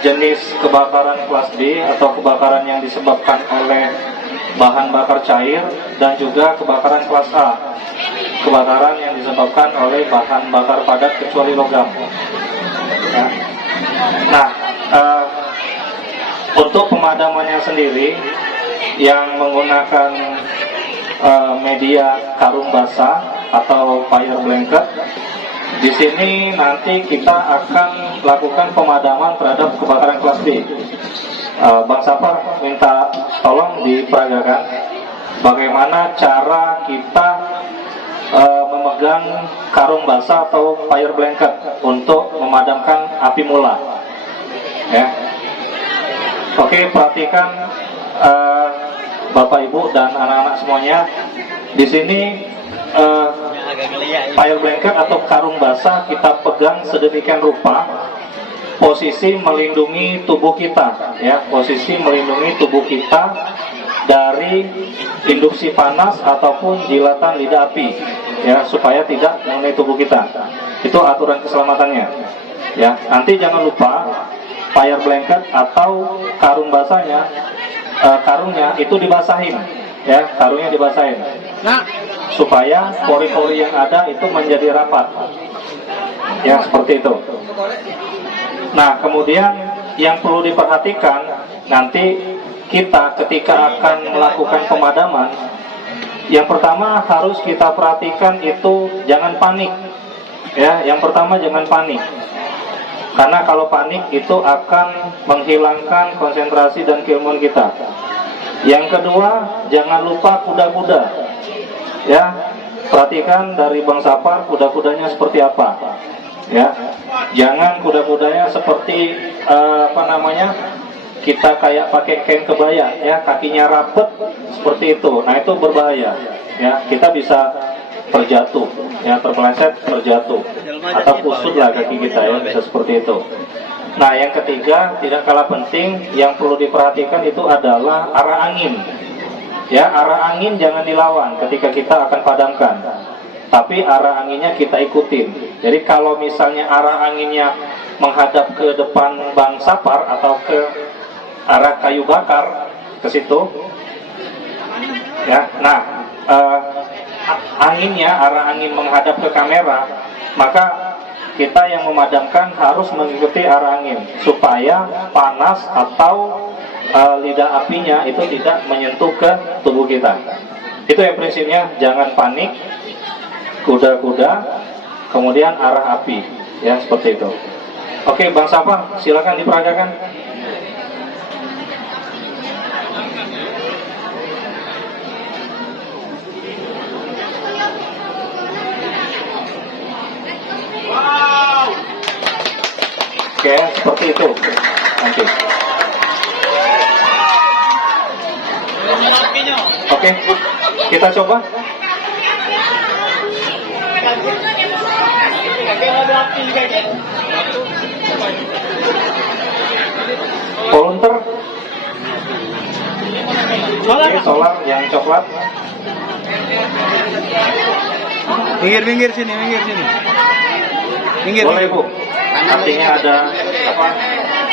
jenis kebakaran kelas B atau kebakaran yang disebabkan oleh bahan bakar cair, dan juga kebakaran kelas A, kebakaran yang disebabkan oleh bahan bakar padat kecuali logam. Ya. Nah, untuk pemadamannya sendiri yang menggunakan media karung basah atau fire blanket, di sini nanti kita akan lakukan pemadaman terhadap kebakaran kelas B. Bang Sapar minta tolong diperagakan bagaimana cara kita memegang karung basah atau fire blanket untuk memadamkan api mula. Ya. Oke, perhatikan Bapak Ibu dan anak-anak semuanya. Di sini fire blanket atau karung basah kita pegang sedemikian rupa, posisi melindungi tubuh kita, ya, posisi melindungi tubuh kita dari induksi panas ataupun jilatan lidah api, ya, supaya tidak mengenai tubuh kita. Itu aturan keselamatannya. Ya, nanti jangan lupa fire blanket atau karung basahnya, karungnya itu dibasahin, ya, karungnya dibasahin, supaya pori-pori yang ada itu menjadi rapat, ya, seperti itu. Nah, kemudian yang perlu diperhatikan nanti kita ketika akan melakukan pemadaman, yang pertama harus kita perhatikan itu jangan panik, ya. Yang pertama jangan panik, karena kalau panik itu akan menghilangkan konsentrasi dan keilmuan kita. Yang kedua, jangan lupa kuda-kuda, ya. Perhatikan dari Bang Sapar kuda-kudanya seperti apa, ya. Jangan kuda-kudanya seperti kita kayak pakai kain kebaya, ya, kakinya rapet seperti itu. Nah, itu berbahaya, ya. Kita bisa terjatuh, ya, terpeleset, terjatuh, atau kusut lah kaki kita, ya, bisa seperti itu. Nah, yang ketiga tidak kalah penting yang perlu diperhatikan itu adalah arah angin, ya. Arah angin jangan dilawan ketika kita akan padamkan, tapi arah anginnya kita ikutin. Jadi kalau misalnya arah anginnya menghadap ke depan Bang Sapar atau ke arah kayu bakar ke situ, ya. Nah, anginnya, arah angin menghadap ke kamera, maka kita yang memadamkan harus mengikuti arah angin supaya panas atau lidah apinya itu tidak menyentuh ke tubuh kita. Itu ya prinsipnya, jangan panik, kuda-kuda, kemudian arah api, ya, seperti itu. Oke, Bang Sapar, silakan diperagakan. Oke, seperti itu. Nanti. Oke, kita coba. Volunteer. Oke, solar yang coklat. Minggir sini. Minggir. Boleh, Bu. Artinya ada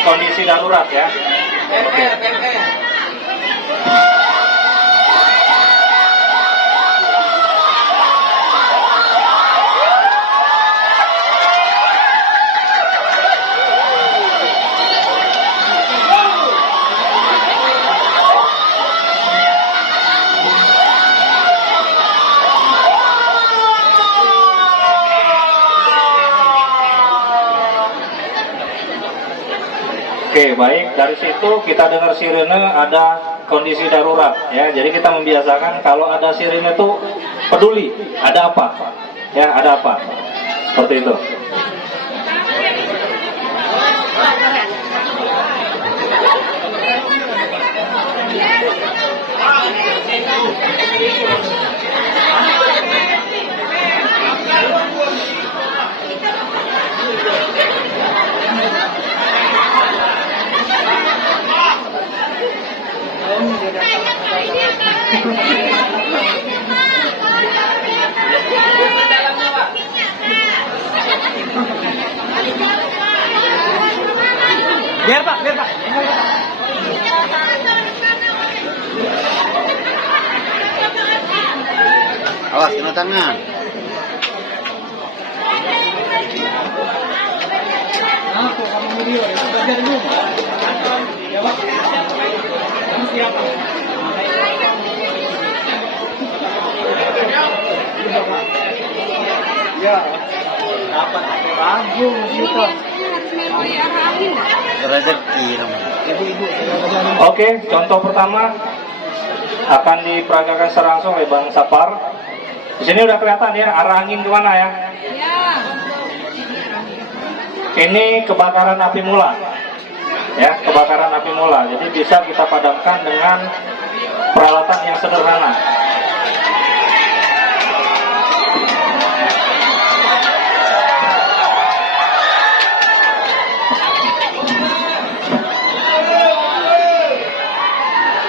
kondisi darurat, ya. Oke. Oke, baik. Dari situ kita dengar sirene ada kondisi darurat, ya. Jadi kita membiasakan kalau ada sirene itu peduli, ada apa? Ya, ada apa? Seperti itu. Biar Pak. Awas kena tangan. Aku kamu video ya, belajar dulu. Ya, Pak. Kamu siapa? Ya. Dapat bagus gitu. Rezeki namanya. Oke, contoh pertama akan diperagakan secara langsung oleh Bang Sapar. Di sini udah kelihatan ya arah angin kemana ya? Ini kebakaran api mula, ya kebakaran api mula. Jadi bisa kita padamkan dengan peralatan yang sederhana.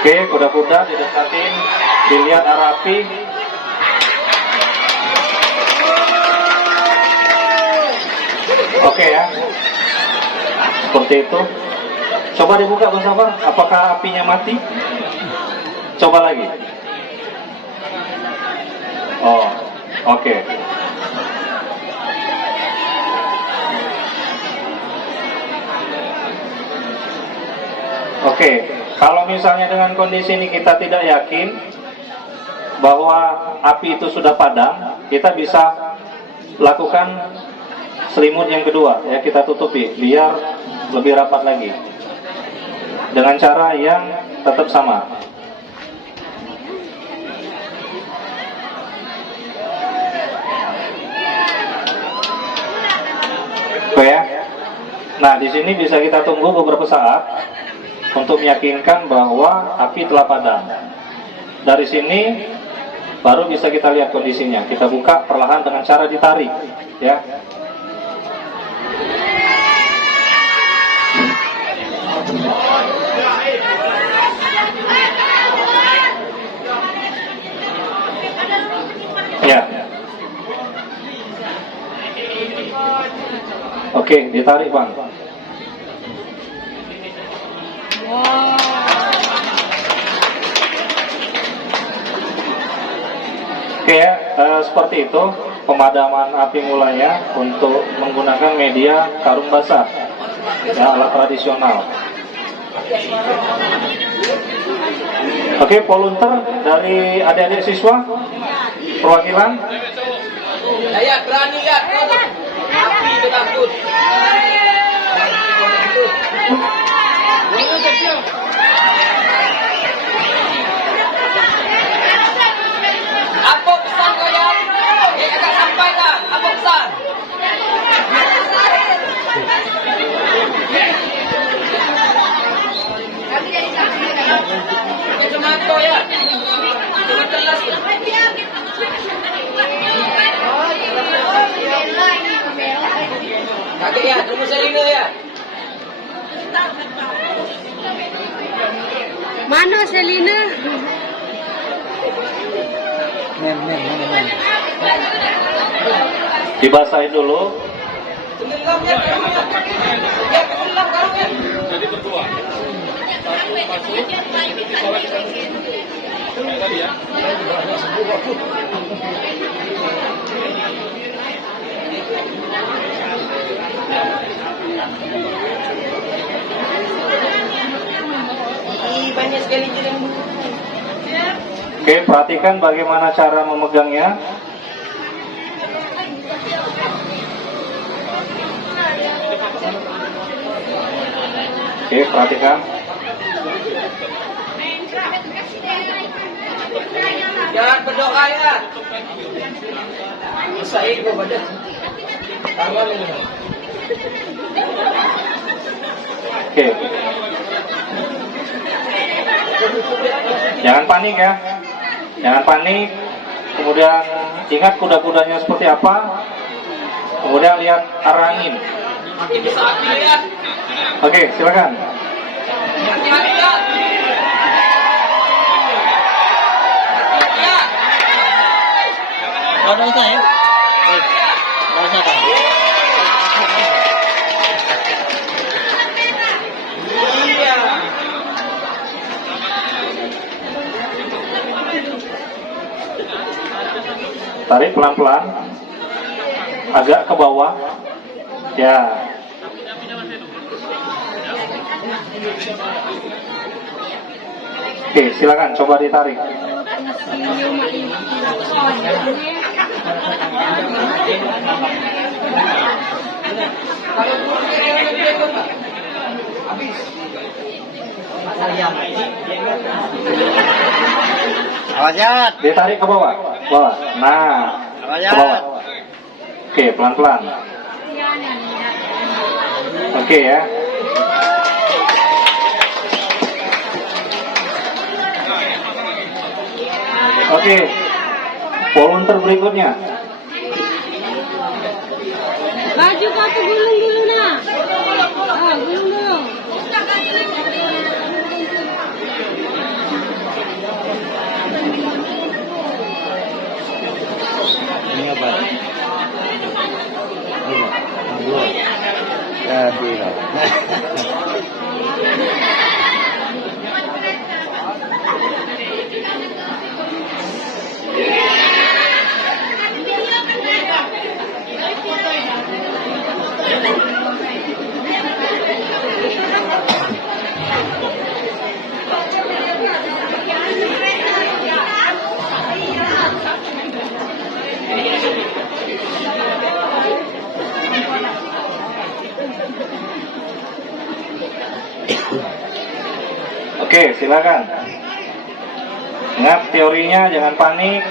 Oke, kuda-kuda didekatin, dilihat arah api. Oke ya, seperti itu. Coba dibuka Bang Safar, apakah apinya mati? Coba lagi. Oh, oke. Oke, kalau misalnya dengan kondisi ini kita tidak yakin bahwa api itu sudah padam, kita bisa lakukan selimut yang kedua, ya kita tutupi biar lebih rapat lagi dengan cara yang tetap sama. Oke ya. Nah di sini bisa kita tunggu beberapa saat untuk meyakinkan bahwa api telah padam. Dari sini baru bisa kita lihat kondisinya. Kita buka perlahan dengan cara ditarik, ya. Ya. Oke, ditarik Bang. Oke ya, seperti itu pemadaman api mulanya untuk menggunakan media karung basah, ya, alat tradisional. Oke, volunteer dari adik-adik siswa perwakilan. Ya, berani ya. Api itu takut. Apa pesan kau ya? Akan sampaikan. Apa pesan? Ya cuma kau ya. Cuma telas. Kakek ya, tunggu Selina ya. Mana Selina? Dibasahin dulu. Tenggelam ya, karungnya. Ya, tenggelam karungnya. Jadi berdua. Satu masuk, disolek tadi ya. Banyak sekali jalan. Oke, perhatikan bagaimana cara memegangnya. Oke, perhatikan. Jangan berdoa ya. Bisa ego pada tangan ini. Oke. Jangan panik ya. Jangan panik. Kemudian ingat kuda-kudanya seperti apa. Kemudian lihat arah angin. Makin bisa lihat. Oke, silakan. Makin lihat. Kalau usah ya. Kalau usah kan. Iya. tarik pelan-pelan, agak ke bawah, ya. Oke, silakan coba ditarik. Awajat. Ditarik ke bawah, bawah. Nah, ke bawah. Oke, pelan-pelan. Oke ya. Oke, volunteer berikutnya. Baju kau gulung dulu nah. Ah, gulung dulu. Ini apa? Dua. Ya, tidak. Oke, silakan. Ingat teorinya, jangan panik.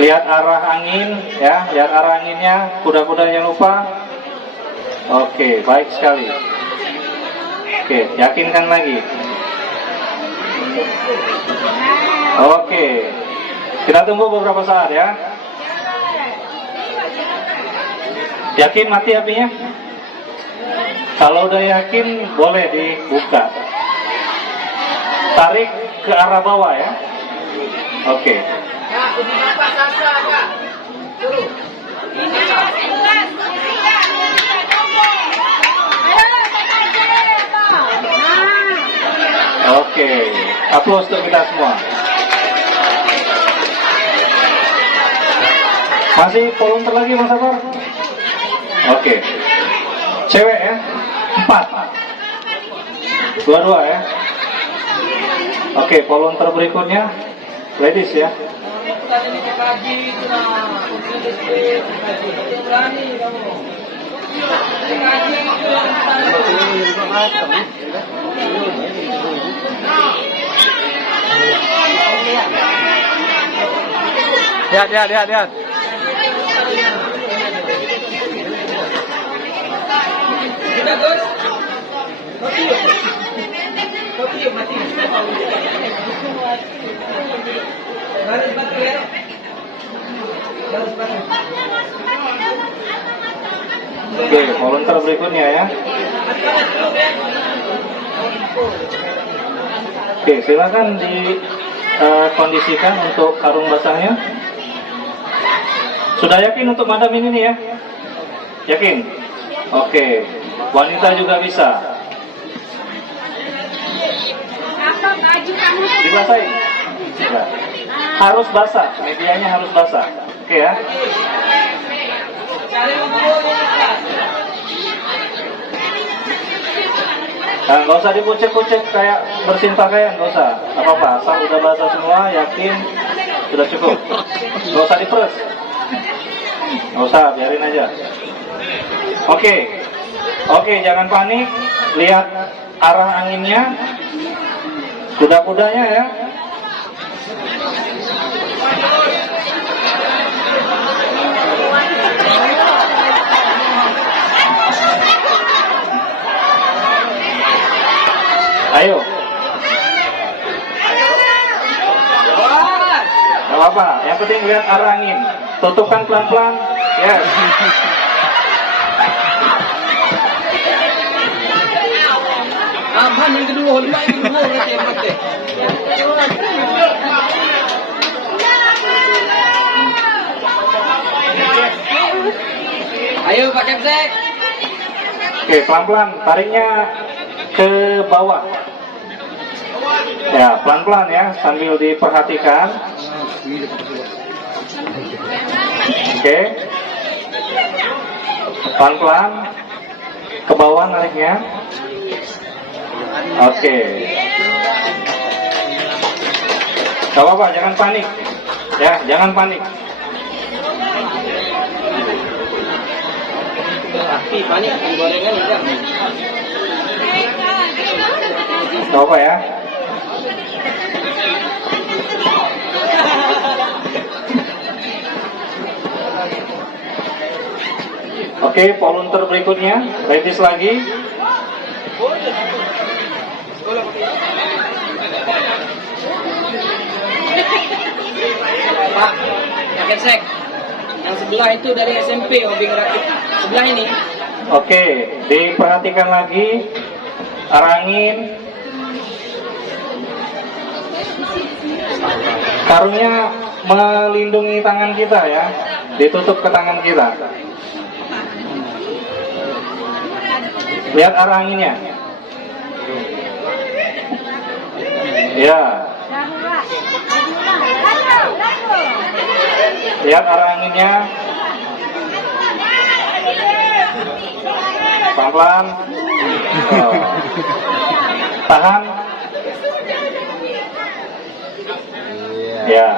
Lihat arah angin, ya, lihat arah anginnya. Kuda-kuda jangan lupa. Oke, baik sekali. Oke, yakinkan lagi. Oke, kita tunggu beberapa saat ya. Yakin mati apinya? Kalau udah yakin, boleh dibuka. Tarik ke arah bawah ya. Oke. Oke, aplaus untuk kita semua. Masih volunteer lagi Mas Safar? Oke. Cewek ya? 4. Dua-dua ya. Oke, volunteer berikutnya ladies ya. Lihat. Oke, volunteer berikutnya ya. Oke, silakan dikondisikan untuk karung basahnya. Sudah yakin untuk madam ini nih ya? Yakin? Oke, wanita juga bisa. Apa baju kamu? Dibasahin. Ya. Harus basah, medianya harus basah. Oke ya. Nah, nggak usah dipucek-pucek kayak bersihin pakaian, nggak usah. Apa-apa, asal udah basah semua, yakin sudah cukup. Nggak usah diperes. Nggak usah, biarin aja. Oke, jangan panik. Lihat arah anginnya, kuda-kudanya ya. Ayo. Gak apa-apa, yang penting lihat arah angin. Tutupkan pelan-pelan. Yes. Abang yang kedua, berarti yang penting. Ayo Pak Kepsek. Oke, pelan-pelan, tariknya ke bawah. Ya, pelan-pelan ya, sambil diperhatikan. Oke. Pelan-pelan ke bawah nariknya. Oke. Gak apa-apa, jangan panik. Ya, jangan panik. Panik, gorengan enggak. Gak apa ya. Oke, volunteer berikutnya, ladies lagi. Pak, pakai sek. Yang sebelah itu dari SMP, hobi ngerakit. Sebelah ini. Oke, diperhatikan lagi arah angin. Karungnya melindungi tangan kita ya, ditutup ke tangan kita. Lihat arah anginnya. Ya. Lihat arah anginnya. Pelan-pelan. Oh. Tahan. Ya.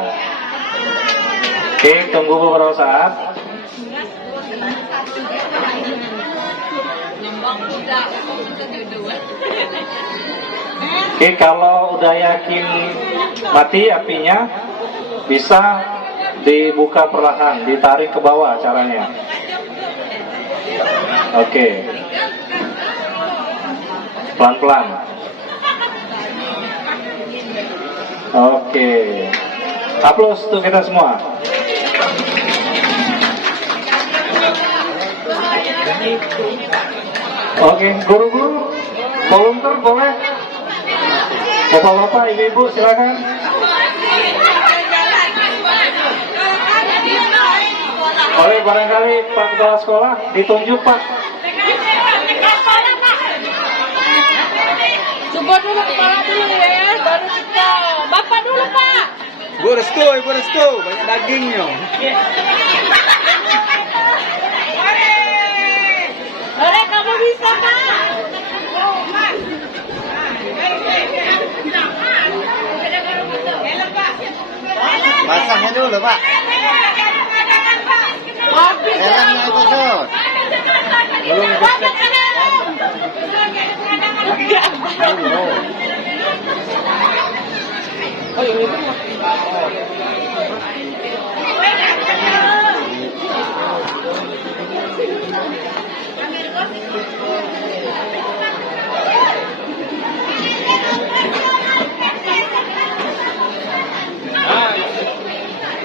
Oke, tunggu beberapa saat. Oke, kalau udah yakin mati apinya, bisa dibuka perlahan, ditarik ke bawah caranya. Oke. Pelan-pelan. Oke. Aplaus untuk kita semua. Oke, guru-guru, volunteer boleh? Bapak-bapak, ibu-ibu silakan. Oleh barangkali Pak Kepala Sekolah ditunjuk Pak. Coba dulu kepala dulu ya, baru kita. Bapak dulu Pak. Ibu restu, banyak dagingnya. Ore, kamu bisa Pak. Basahnya dulu, Pak. Helmnya itu, Sur.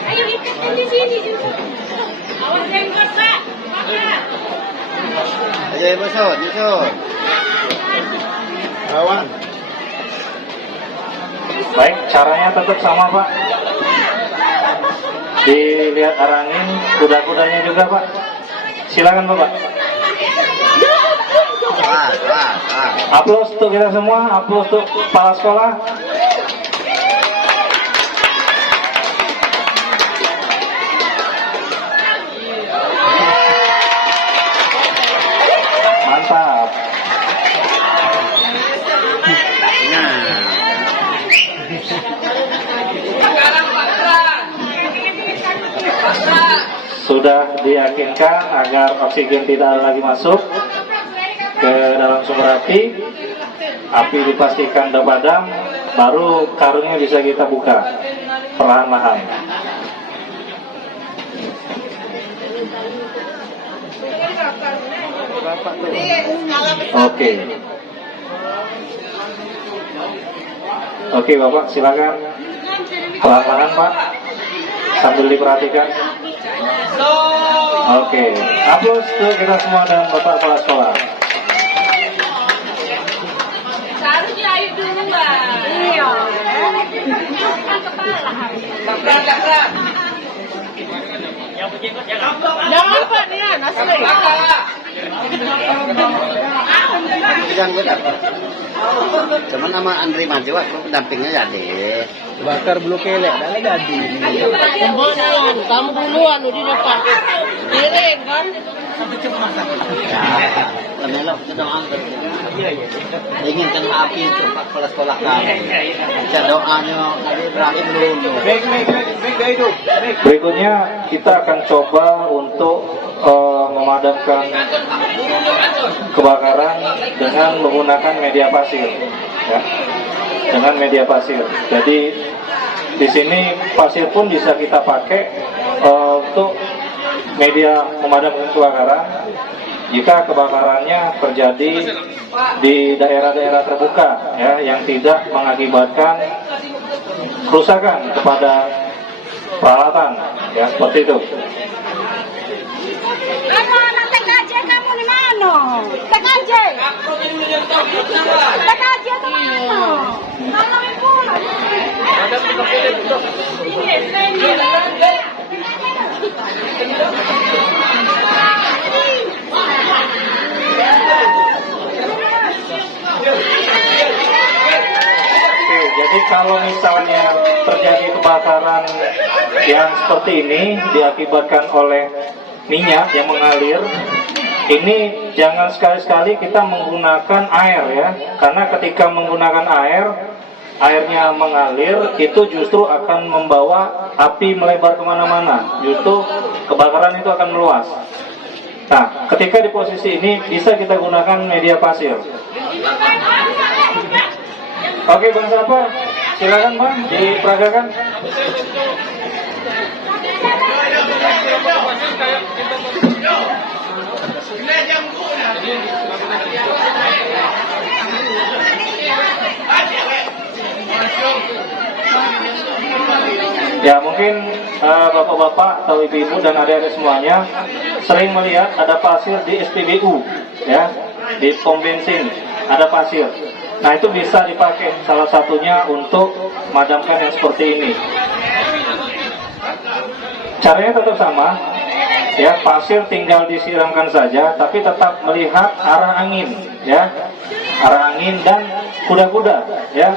Ayo ikutin di sini juga. Awas jenggot Pak. Ayo, Ibu Sur, nyusun. Lawan. Baik, caranya tetap sama Pak. Dilihat arah angin, kuda-kudanya juga Pak. Silakan Bapak. Wah. Aplaus untuk kita semua, aplaus untuk kepala sekolah. Mantap. Sudah diyakinkan agar oksigen tidak lagi masuk ke dalam sumber api dipastikan sudah padam, baru karungnya bisa kita buka perlahan-lahan. Oke Bapak, silakan perlahan-lahan Pak, sambil diperhatikan. Oke, aplaus untuk kita semua dan Bapak Kepala Sekolah. Seharusnya ayo dulu Mbak. Iya. Kaprak. Jangan Pak, nih asli. pegang gue dapat. Cuman sama Andri maju aku pendampingnya jadi. Bakar bulu kelek, dah jadi. Kamu duluan udah dapat. Giring kan? Ya, lemelok doa. Inginkan api untuk sekolah kami. Baca doanya Nabi Ibrahim dulu. Baik dah itu. Berikutnya kita akan coba untuk memadamkan kebakaran dengan menggunakan media pasir, ya, dengan media pasir. Jadi di sini pasir pun bisa kita pakai untuk media memadamkan kebakaran jika kebakarannya terjadi di daerah-daerah terbuka, ya, yang tidak mengakibatkan kerusakan kepada peralatan, ya, seperti itu. Anak TKJ kamu di mana? TKJ. TKJ ke mana? Kalau ibu. Oke, jadi kalau misalnya terjadi kebakaran yang seperti ini diakibatkan oleh minyak yang mengalir, ini jangan sekali-sekali kita menggunakan air, ya, karena ketika menggunakan airnya mengalir, itu justru akan membawa api melebar kemana-mana, justru kebakaran itu akan meluas. Nah, ketika di posisi ini bisa kita gunakan media pasir. Oke, Bang Sapa, silakan Bang diperagakan. Ya, mungkin bapak-bapak atau ibu-ibu dan adik-adik semuanya sering melihat ada pasir di SPBU, ya, di pom bensin ada pasir. Nah, itu bisa dipakai salah satunya untuk memadamkan yang seperti ini. Caranya tetap sama, ya, pasir tinggal disiramkan saja, tapi tetap melihat arah angin, ya, arah angin dan kuda-kuda, ya.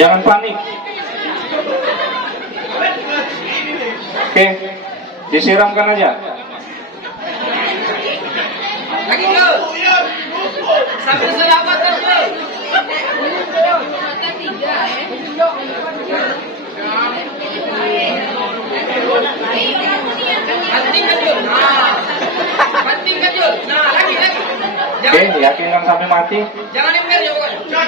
Jangan panik. Oke, disiramkan aja. Sampai selamat aja. Banting kan Jul. Nah, lagi. Oke, yakinkan sampai mati. Jangan ember ya pokoknya.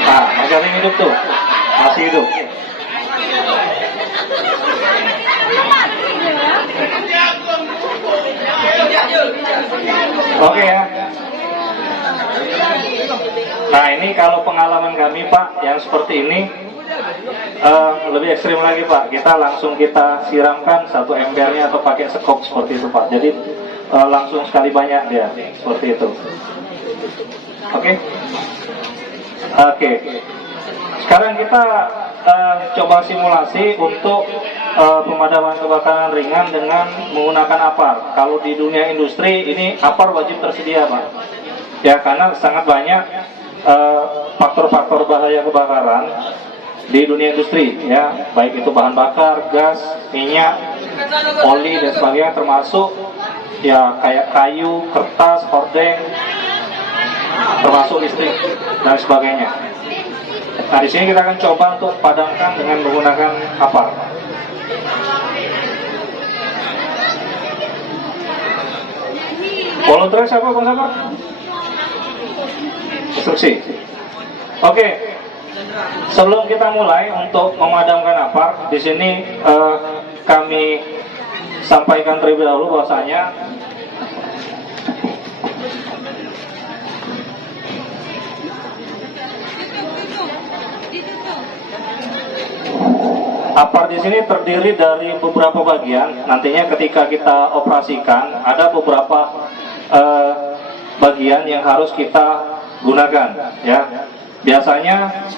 Nah, masih ada yang hidup tuh. Masih hidup. Oke, ya. Nah, ini kalau pengalaman kami Pak yang seperti ini lebih ekstrim lagi Pak. Kita langsung siramkan satu embernya atau pakai sekop seperti itu Pak. Jadi langsung sekali banyak dia seperti itu. Oke. Oke. Sekarang kita coba simulasi untuk pemadaman kebakaran ringan dengan menggunakan APAR. Kalau di dunia industri ini APAR wajib tersedia Pak. Ya, karena sangat banyak faktor-faktor bahaya kebakaran di dunia industri, ya, baik itu bahan bakar, gas, minyak, oli dan sebagainya, termasuk ya kayak kayu, kertas, hordeng, termasuk listrik dan sebagainya. Nah, di sini kita akan coba untuk padamkan dengan menggunakan APAR. Volunteer siapa, Bang Sabar? Instruksi. Oke. Sebelum kita mulai untuk memadamkan APAR, di sini kami sampaikan terlebih dahulu bahwasanya APAR di sini terdiri dari beberapa bagian. Nantinya ketika kita operasikan, ada beberapa bagian yang harus kita gunakan, ya. Biasanya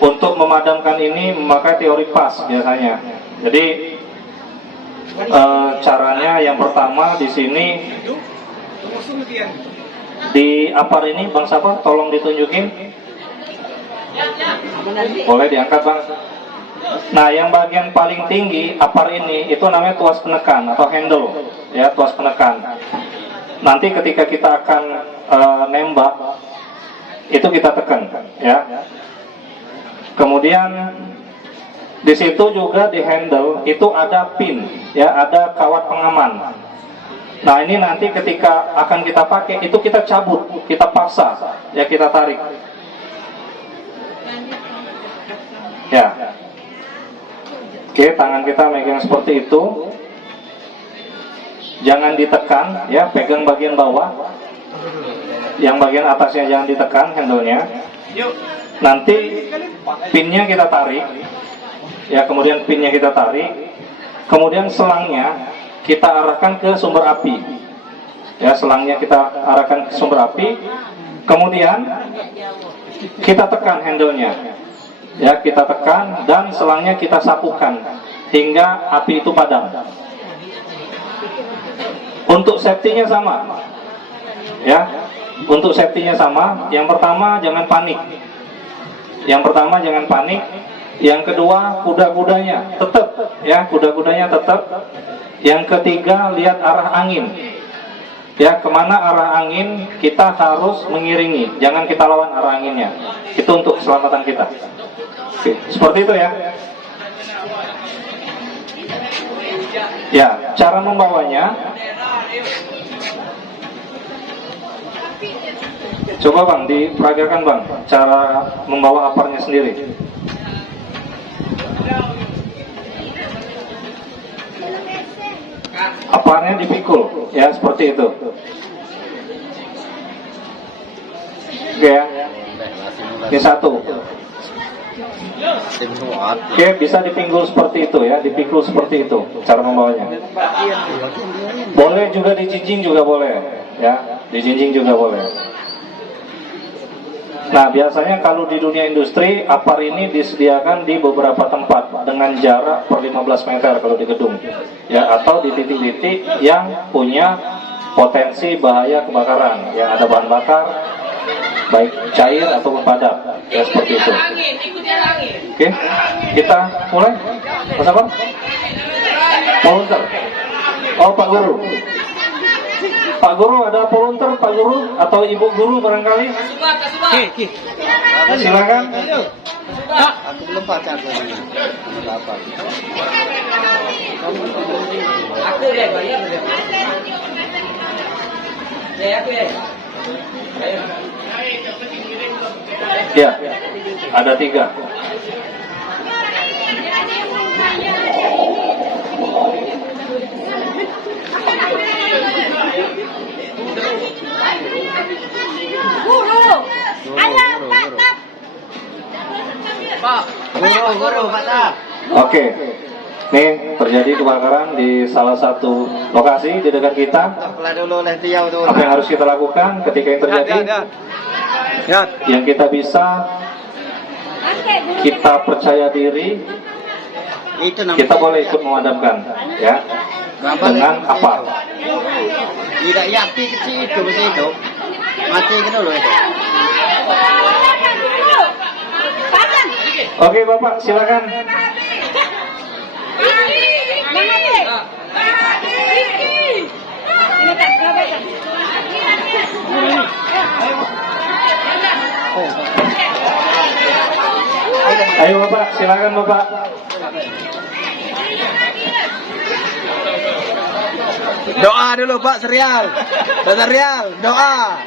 untuk memadamkan ini memakai teori PAS biasanya. Jadi caranya yang pertama di sini kemudian. Di apar ini Bang Sapa tolong ditunjukin. Boleh diangkat Bang. Nah, yang bagian paling tinggi apar ini itu namanya tuas penekan atau handle, ya, tuas penekan. Nanti ketika kita akan nembak itu kita tekan, ya. Kemudian di situ juga di handle itu ada pin, ya, ada kawat pengaman. Nah, ini nanti ketika akan kita pakai itu kita cabut, kita paksa, ya, kita tarik. Ya. Oke, tangan kita megang seperti itu. Jangan ditekan, ya, pegang bagian bawah. Yang bagian atasnya jangan ditekan handle-nya. Nanti pinnya kita tarik. Ya, kemudian pinnya kita tarik. Kemudian selangnya kita arahkan ke sumber api. Ya, selangnya kita arahkan ke sumber api. Kemudian kita tekan handle-nya. Ya, kita tekan dan selangnya kita sapukan hingga api itu padam. Untuk safety-nya sama. Ya. Untuk safety-nya sama. Yang pertama jangan panik. Yang kedua, kuda-kudanya tetap, ya, kuda-kudanya tetap. Yang ketiga, lihat arah angin. Ya, kemana arah angin kita harus mengiringi. Jangan kita lawan arah anginnya. Itu untuk keselamatan kita. Oke, seperti itu ya. Ya, cara membawanya. Coba Bang, diperagakan Bang, cara membawa aparnya sendiri. Aparnya dipikul, ya, seperti itu. Oke ya. Ini satu. Oke, bisa dipinggul seperti itu ya, dipikul seperti itu cara membawanya. Boleh juga dijinjing juga boleh, ya, dijinjing juga boleh. Nah, biasanya kalau di dunia industri, apar ini disediakan di beberapa tempat dengan jarak per 15 meter kalau di gedung, ya, atau di titik-titik yang punya potensi bahaya kebakaran, yang ada bahan bakar, baik cair atau padat, ya, seperti itu. Oke, kita mulai. Mas apa? Volunteer. Oh, Pak Guru. Pak Guru, ada volunteer Pak Guru atau Ibu Guru barangkali? Silakan. Aku belum baca tuh. Apa? Aku deh, bayar deh. Ya, aku ya. Ya, ada 3. Guru, ayo Pak. Guru, Pak. Oke, nih terjadi kebakaran di salah satu lokasi di dekat kita. Apa yang harus kita lakukan ketika yang terjadi? Yang kita bisa, kita percaya diri, kita boleh ikut memadamkan, ya, dengan apa? Tidak ya api kecil itu masih hidup. Mati kan dulu itu. Oke Bapak, silakan. Ayo Bapak, silakan Bapak. Doa dulu Pak Serial. Serial, doa.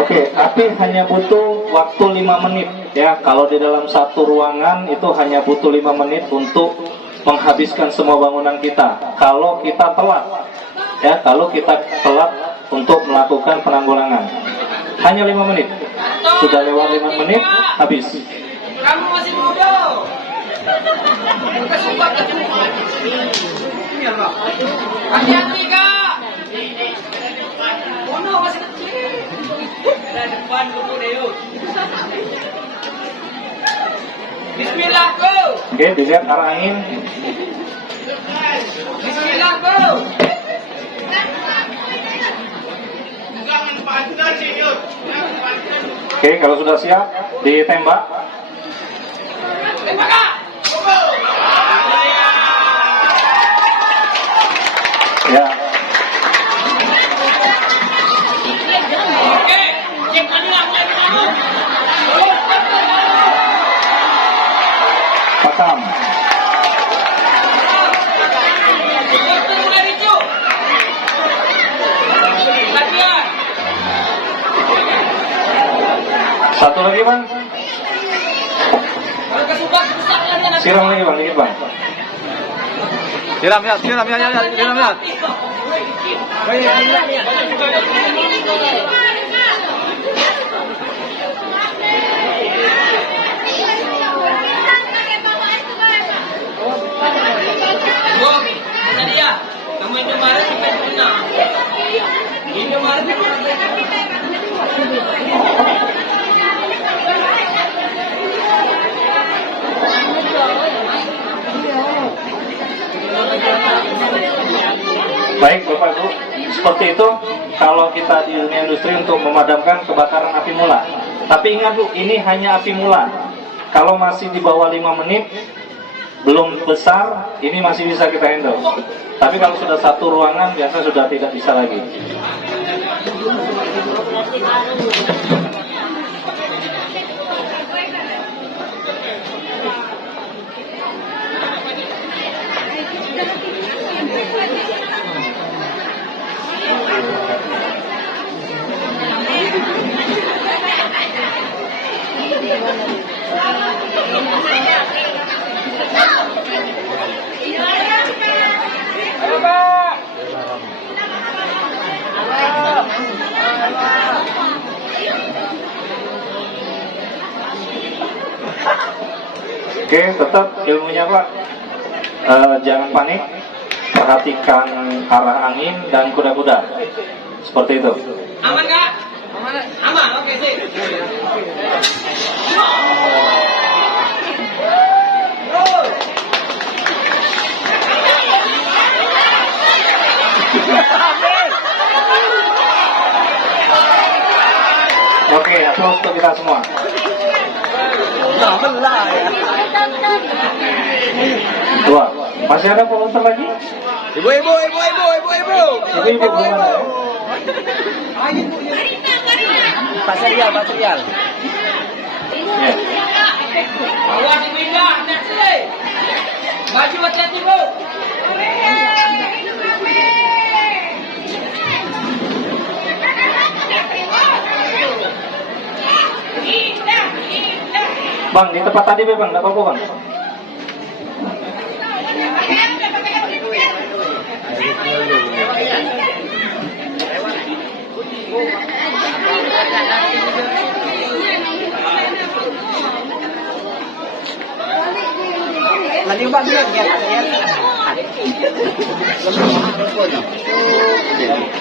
Oke, api hanya butuh waktu 5 menit ya. Kalau di dalam satu ruangan itu hanya butuh 5 menit untuk menghabiskan semua bangunan kita. Kalau kita telat, ya, kalau kita telat untuk melakukan penanggulangan, hanya 5 menit. Sudah lewat 5 menit, habis. Kamu masih muda. Hati-hati Kak. Bono masih kecil. Dari depan dulu deh. Bismillah go. Oke, dilihat arah angin. Bismillah go. Oke, kalau sudah siap, ditembak. Ya. Pakam. Satu lagi bang. Siram lagi bang, dikit bang. Siram ya, siram ya, siram ya. Baik Bapak Ibu, seperti itu kalau kita di dunia industri untuk memadamkan kebakaran api mula. Tapi ingat Bu, ini hanya api mula. Kalau masih di bawah 5 menit, belum besar, ini masih bisa kita handle. Tapi kalau sudah satu ruangan, biasa sudah tidak bisa lagi. Oke, tetap ilmunya Pak. Jangan panik, perhatikan arah angin dan kuda-kuda. Seperti itu. Aman kak? Aman, oke sih. Oke, aplaus untuk kita semua. Dua. Masih ada volunteer lagi? Ibu-ibu. Ibu-ibu gimana ya? Pak Serial. Ya. Awas ibu-ibu, nanti. Baju hati-hati bu. Bang, di tempat tadi Bang, nggak apa-apa Bang. Nanti bang ya.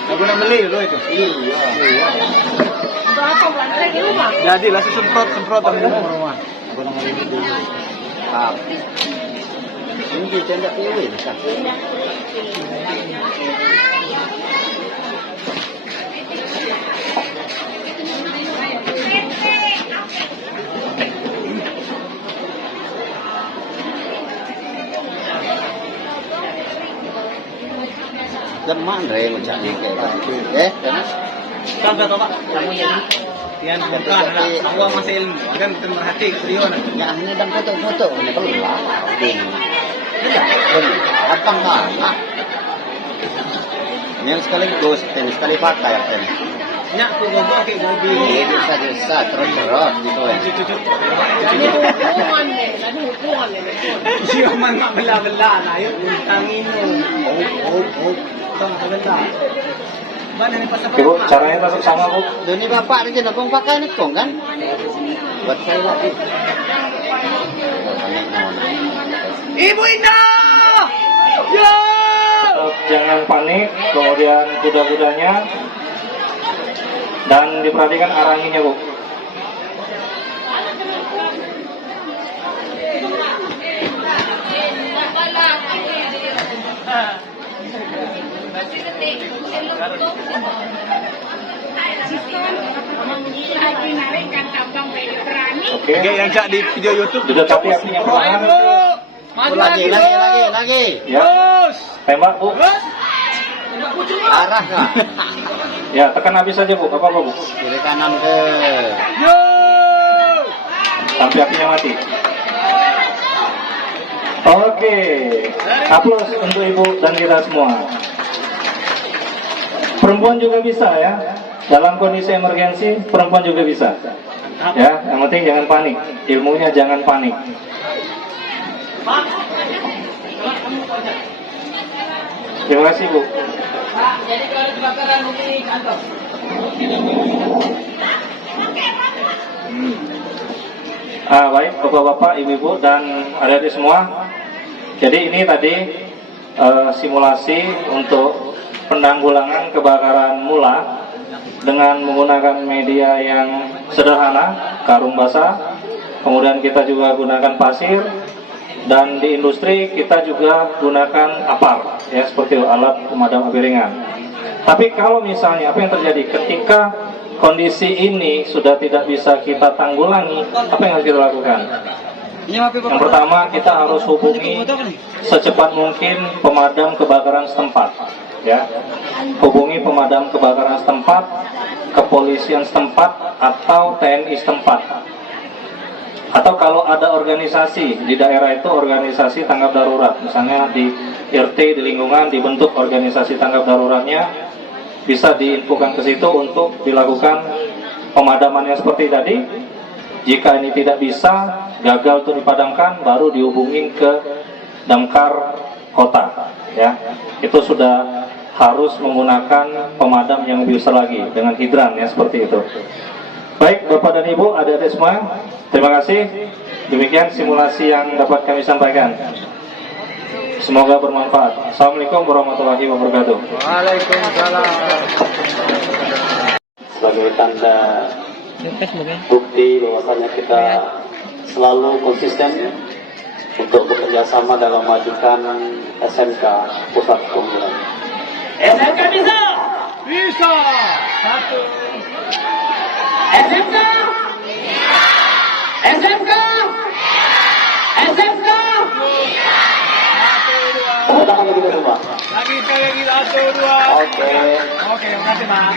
Aku nak beli dulu itu. Iya. Jadi lah semprot tapi rumah. Aku nak beli dulu. Ini kita tidak pilih kan. Dan mana yang macam ni kayak Kan Pak. Yan bukan Allah masih ilmu. Kan merhati beliau. yang ini dan foto-foto ini keluar. Datang mana? Ini sekaligus, ini sekali pakai yang ini. Nyak aku gogo ke gobi. Ini bisa terus gitu ya. Siaman mak bela-bela na yun. Tangin mo. Tong bela. Mana ni pasal Ibu, caranya tetap sama Bu. Doni bapak ni jenak kong pakai ni kong kan? Buat saya lagi. Ibu Indah! Ya! Tetap jangan panik, kemudian kuda-kudanya dan diperhatikan arah anginnya Bu. diskon. Lagi narik kan tambang bayi berani. Oke. yang cak di video YouTube. Didekati apinya perlahan. Maju Lagi. Ya. Tembak Bu. Arah nggak? Ya, tekan habis saja Bu. Apa Bu? Kiri kanan ke. Sampai apinya mati. Oke. Aplaus untuk Ibu dan kita semua. Perempuan juga bisa ya. Dalam kondisi emergensi, perempuan juga bisa. Ya, yang penting jangan panik. Ilmunya jangan panik. Terima kasih Bu. Jadi kalau kebakaran di kantor. Baik, Bapak-bapak, Ibu-ibu dan adik-adik semua. Jadi ini tadi simulasi untuk penanggulangan kebakaran mula dengan menggunakan media yang sederhana, karung basah. Kemudian kita juga gunakan pasir. Dan di industri kita juga gunakan APAR, ya seperti itu, alat pemadam api ringan. Tapi kalau misalnya apa yang terjadi ketika kondisi ini sudah tidak bisa kita tanggulangi, apa yang harus kita lakukan? Yang pertama, kita harus hubungi secepat mungkin pemadam kebakaran setempat, ya. Hubungi pemadam kebakaran setempat, kepolisian setempat, atau TNI setempat. Atau kalau ada organisasi di daerah itu, organisasi tanggap darurat, misalnya di RT, di lingkungan dibentuk organisasi tanggap daruratnya, bisa diinfokan ke situ untuk dilakukan pemadaman yang seperti tadi. Jika ini tidak bisa, gagal untuk dipadamkan, baru dihubungin ke damkar kota, ya. Itu sudah harus menggunakan pemadam yang lebih besar lagi dengan hidran, ya, seperti itu. Baik, Bapak dan Ibu, adik-adik semua, terima kasih. Demikian simulasi yang dapat kami sampaikan. Semoga bermanfaat. Assalamualaikum warahmatullahi wabarakatuh. Waalaikumsalam. Sebagai tanda bukti bahwasanya kita selalu konsisten untuk bekerja sama dalam memajukan SMK Pusat Keunggulan. SMK bisa. Bisa. Satu. SMK. SMK. SMK. Tangan lagi berdua. Lagi satu dua. Oke. Oke, makasih Pak.